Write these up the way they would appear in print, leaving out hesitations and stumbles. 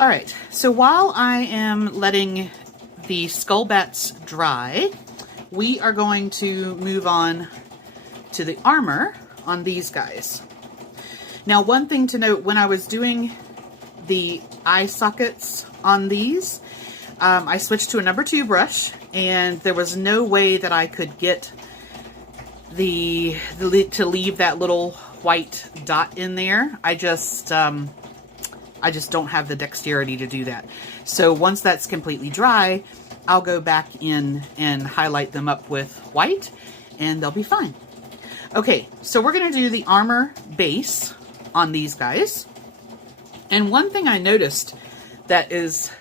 All right, so while I am letting the skull bats dry, we are going to move on to the armor on these guys. Now, one thing to note, when I was doing the eye sockets on these, I switched to a number 2 brush, and there was no way that I could get to leave that little white dot in there. I just don't have the dexterity to do that. So once that's completely dry, I'll go back in and highlight them up with white, and they'll be fine. Okay, so we're going to do the armor base on these guys. And one thing I noticed that is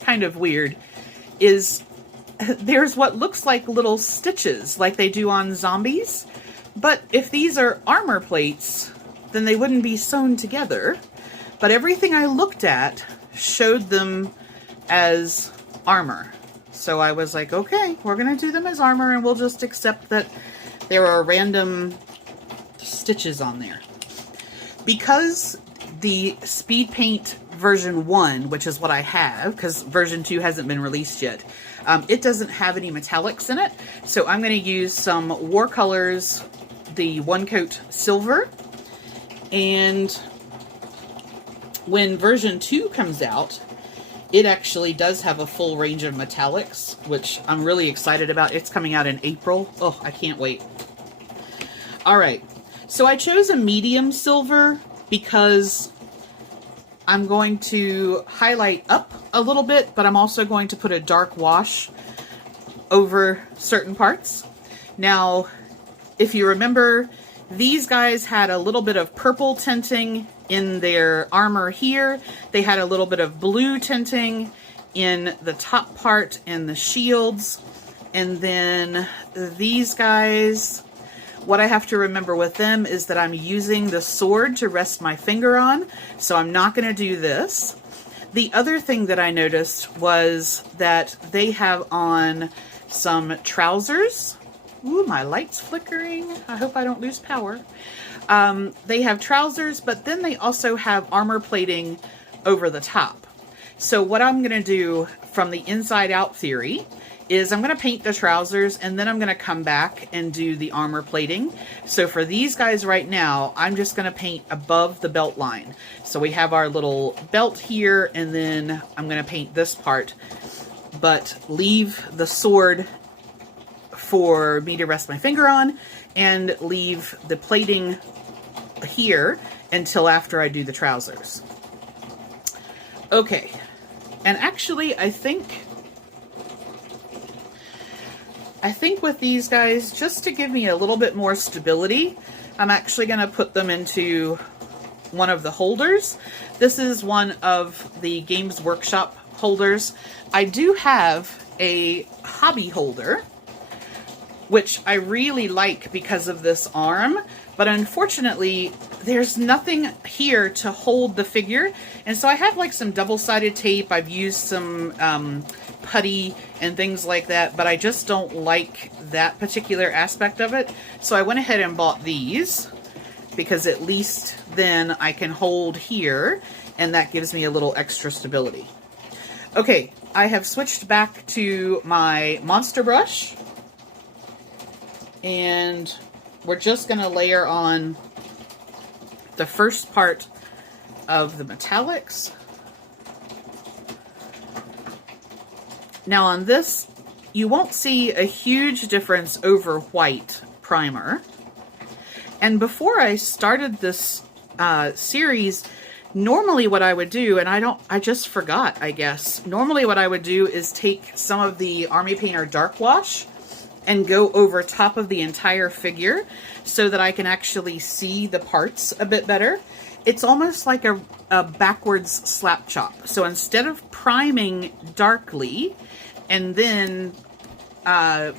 kind of weird is there's what looks like little stitches like they do on zombies. But if these are armor plates, then they wouldn't be sewn together. But everything I looked at showed them as armor. So I was like, okay, we're going to do them as armor, and we'll just accept that there are random stitches on there. Because the Speed Paint version 1, which is what I have, because version 2 hasn't been released yet, it doesn't have any metallics in it. So I'm going to use some Warcolors, the One Coat Silver, and when version 2 comes out, it actually does have a full range of metallics, which I'm really excited about. It's coming out in April. Oh, I can't wait. All right, so I chose a medium silver because I'm going to highlight up a little bit, but I'm also going to put a dark wash over certain parts. Now, if you remember, these guys had a little bit of purple tinting in their armor here. They had a little bit of blue tinting in the top part and the shields. And then these guys, what I have to remember with them is that I'm using the sword to rest my finger on, so I'm not going to do this. The other thing that I noticed was that they have on some trousers. Ooh, my light's flickering. I hope I don't lose power. They have trousers, but then they also have armor plating over the top. So what I'm going to do from the inside out theory is I'm going to paint the trousers, and then I'm going to come back and do the armor plating. So for these guys right now, I'm just going to paint above the belt line. So we have our little belt here, and then I'm going to paint this part, but leave the sword for me to rest my finger on, and leave the plating here until after I do the trousers. Okay, and actually I think with these guys, just to give me a little bit more stability, I'm actually going to put them into one of the holders. This is one of the Games Workshop holders. I do have a hobby holder, which I really like because of this arm, but unfortunately there's nothing here to hold the figure, and so I have like some double-sided tape. I've used some putty and things like that, but I just don't like that particular aspect of it, so I went ahead and bought these, because at least then I can hold here, and that gives me a little extra stability. Okay, I have switched back to my monster brush, and we're just going to layer on the first part of the metallics. Now on this, you won't see a huge difference over white primer. And before I started this series, normally what I would do, and I just forgot, I guess. Normally what I would do is take some of the Army Painter Dark Wash and go over top of the entire figure so that I can actually see the parts a bit better. It's almost like a backwards slap chop. So instead of priming darkly and then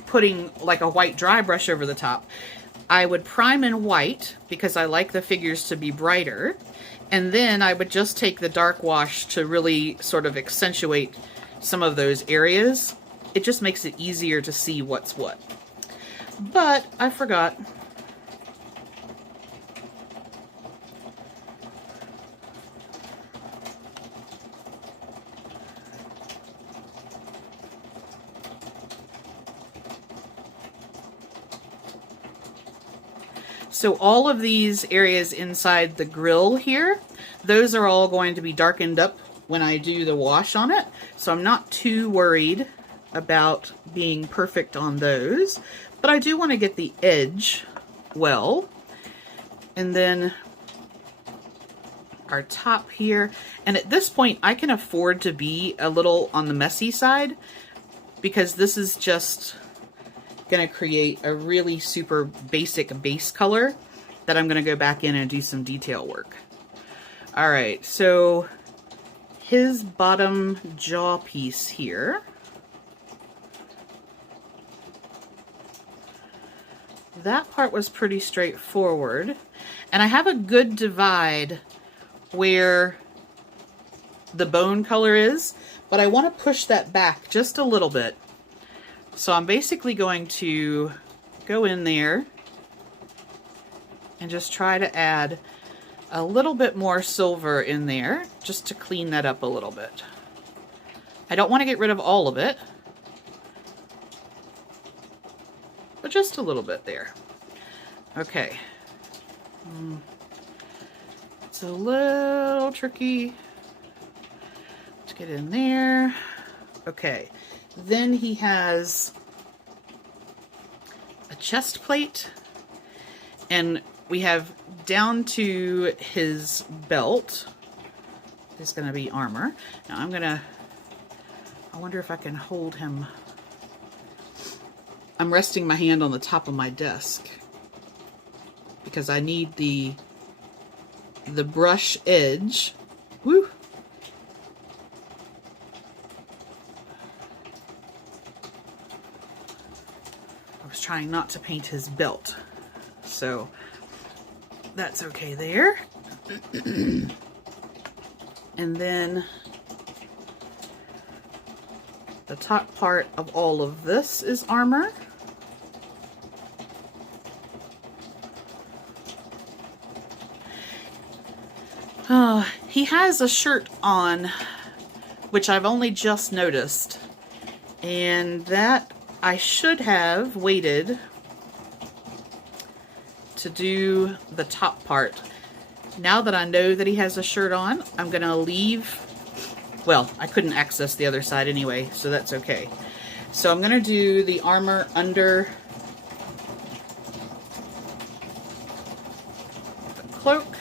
putting like a white dry brush over the top, I would prime in white because I like the figures to be brighter. And then I would just take the dark wash to really sort of accentuate some of those areas. It just makes it easier to see what's what. But I forgot. So all of these areas inside the grill here, those are all going to be darkened up when I do the wash on it. So I'm not too worried about being perfect on those, but I do want to get the edge well. And then our top here. And at this point, I can afford to be a little on the messy side because this is just going to create a really super basic base color that I'm going to go back in and do some detail work. All right, so his bottom jaw piece here. That part was pretty straightforward. And I have a good divide where the bone color is, but I want to push that back just a little bit. So I'm basically going to go in there and just try to add a little bit more silver in there just to clean that up a little bit. I don't want to get rid of all of it, but just a little bit there. Okay. It's a little tricky to get in there. Okay. Then he has a chest plate, and we have down to his belt is going to be armor. Now I wonder if I can hold him. I'm resting my hand on the top of my desk because I need the brush edge. Woo! I was trying not to paint his belt, so that's okay there. And then the top part of all of this is armor. He has a shirt on, which I've only just noticed, and that I should have waited to do the top part. Now that I know that he has a shirt on, I'm going to leave. Well, I couldn't access the other side anyway, so that's okay. So I'm going to do the armor under the cloak.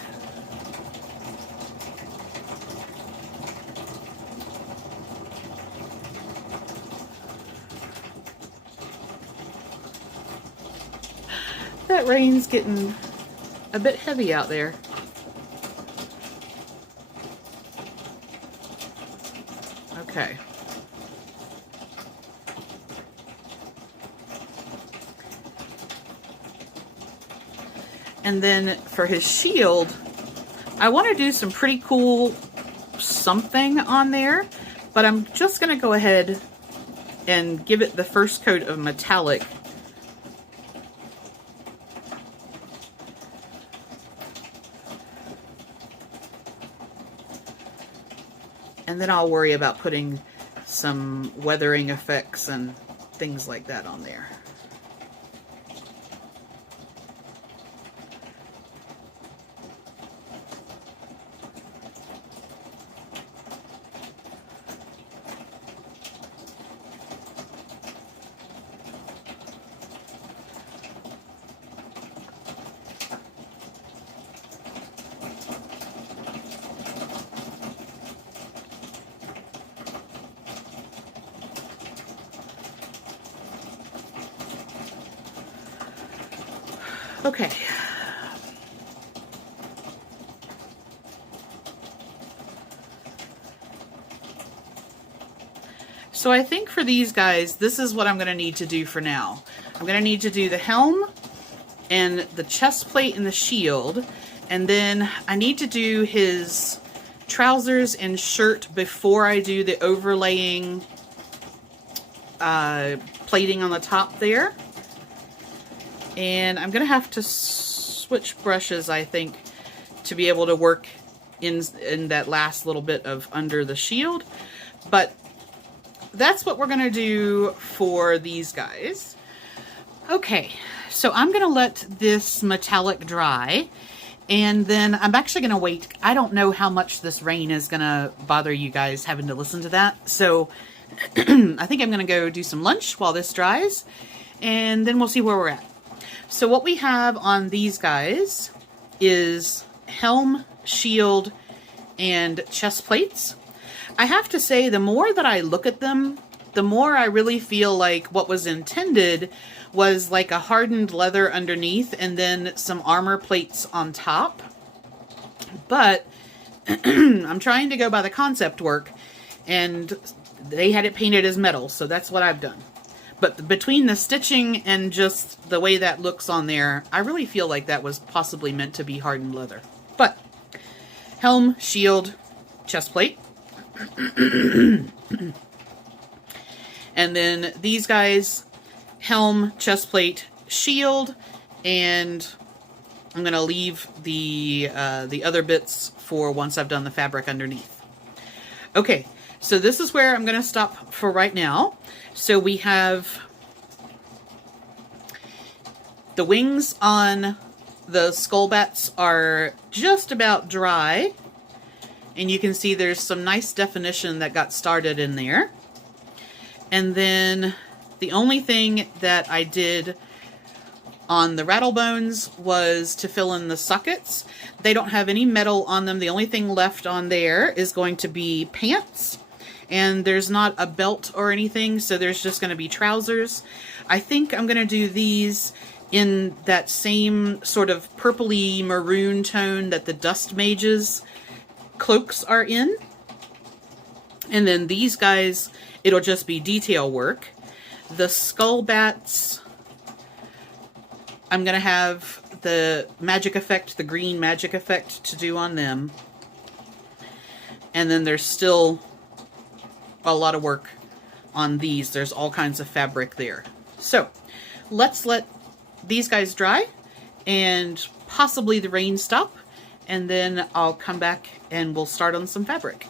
That rain's getting a bit heavy out there. Okay. And then for his shield, I want to do some pretty cool something on there, but I'm just going to go ahead and give it the first coat of metallic. And then I'll worry about putting some weathering effects and things like that on there. Okay. So I think for these guys, this is what I'm going to need to do for now. I'm going to need to do the helm and the chest plate and the shield. And then I need to do his trousers and shirt before I do the overlaying plating on the top there. And I'm going to have to switch brushes, I think, to be able to work in that last little bit of under the shield. But that's what we're going to do for these guys. Okay, so I'm going to let this metallic dry, and then I'm actually going to wait. I don't know how much this rain is going to bother you guys having to listen to that, so I think I'm going to go do some lunch while this dries, and then we'll see where we're at. So what we have on these guys is helm, shield, and chest plates. I have to say, the more that I look at them, the more I really feel like what was intended was like a hardened leather underneath and then some armor plates on top. But I'm trying to go by the concept work, and they had it painted as metal, so that's what I've done. But between the stitching and just the way that looks on there, I really feel like that was possibly meant to be hardened leather. But helm, shield, chest plate. And then these guys, helm, chest plate, shield, and I'm going to leave the other bits for once I've done the fabric underneath. Okay, so this is where I'm going to stop for right now. So we have the wings on the skull bats are just about dry. And you can see there's some nice definition that got started in there. And then the only thing that I did on the rattle bones was to fill in the sockets. They don't have any metal on them. The only thing left on there is going to be pants. And there's not a belt or anything, so there's just going to be trousers. I think I'm going to do these in that same sort of purpley maroon tone that the Dust Mage's cloaks are in. And then these guys, it'll just be detail work. The skull bats, I'm going to have the magic effect, the green magic effect to do on them. And then there's still a lot of work on these. There's all kinds of fabric there. So let's let these guys dry and possibly the rain stop. And then I'll come back and we'll start on some fabric.